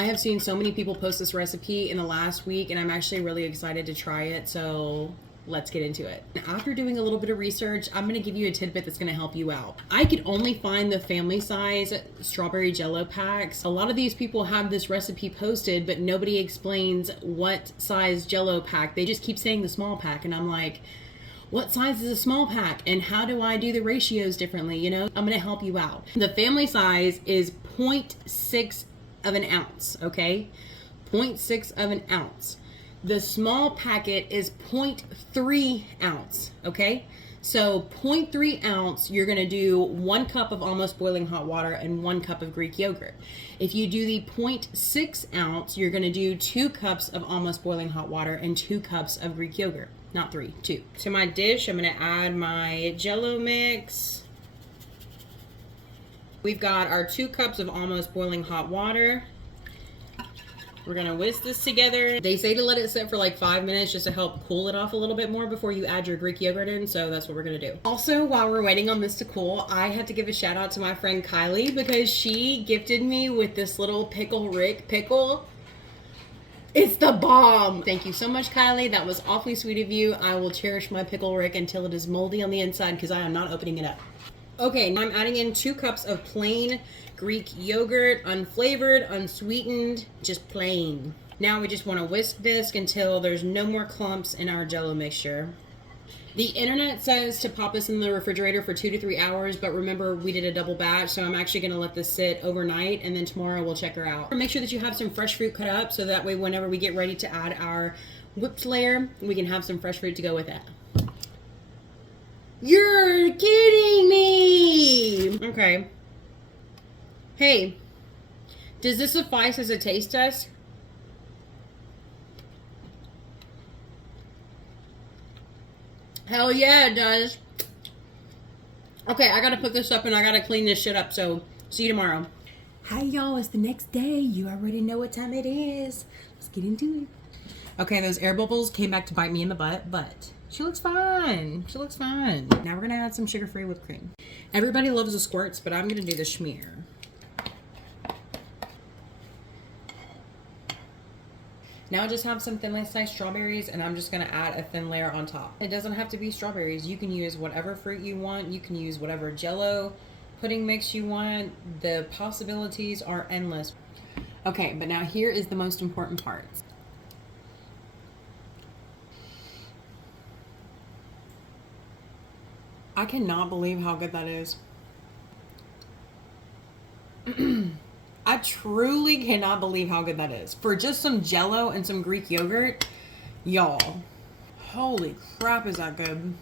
I have seen so many people post this recipe in the last week, and I'm actually really excited to try it, so let's get into it. After doing a little bit of research, I'm going to give you a tidbit that's going to help you out. I could only find the family size strawberry jello packs. A lot of these people have this recipe posted, but nobody explains what size jello pack. They just keep saying the small pack, and I'm like, what size is a small pack, and how do I do the ratios differently? You know, I'm going to help you out. The family size is 0.6 of an ounce, okay? 0.6 of an ounce. The small packet is 0.3 ounce, okay? So 0.3 ounce, you're gonna do 1 cup of almost boiling hot water and 1 cup of Greek yogurt. If you do the 0.6 ounce, you're gonna do 2 cups of almost boiling hot water and 2 cups of Greek yogurt. Not 3, 2. To my dish, I'm gonna add my Jello mix. We've got our 2 cups of almost boiling hot water. We're gonna whisk this together. They say to let it sit for like 5 minutes just to help cool it off a little bit more before you add your Greek yogurt in, so that's what we're gonna do. Also, while we're waiting on this to cool, I had to give a shout out to my friend Kylie because she gifted me with this little Pickle Rick pickle. It's the bomb! Thank you so much, Kylie. That was awfully sweet of you. I will cherish my Pickle Rick until it is moldy on the inside because I am not opening it up. Okay, now I'm adding in 2 cups of plain Greek yogurt, unflavored, unsweetened, just plain. Now we just want to whisk this until there's no more clumps in our Jello mixture. The internet says to pop this in the refrigerator for 2 to 3 hours, but remember we did a double batch, so I'm actually going to let this sit overnight, and then tomorrow we'll check her out. Make sure that you have some fresh fruit cut up, so that way whenever we get ready to add our whipped layer, we can have some fresh fruit to go with it. You're kidding me! Okay. Hey, does this suffice as a taste test? Hell yeah, it does. Okay, I gotta put this up and I gotta clean this shit up, so see you tomorrow. Hi y'all, it's the next day. You already know what time it is. Let's get into it. Okay, those air bubbles came back to bite me in the butt, but she looks fine. She looks fine. Now we're gonna add some sugar-free whipped cream. Everybody loves the squirts, but I'm gonna do the schmear. Now I just have some thinly sliced strawberries, and I'm just gonna add a thin layer on top. It doesn't have to be strawberries. You can use whatever fruit you want. You can use whatever Jello pudding mix you want. The possibilities are endless. Okay, but now here is the most important part. I cannot believe how good that is. I truly cannot believe how good that is. For just some Jello and some Greek yogurt, y'all, holy crap, is that good.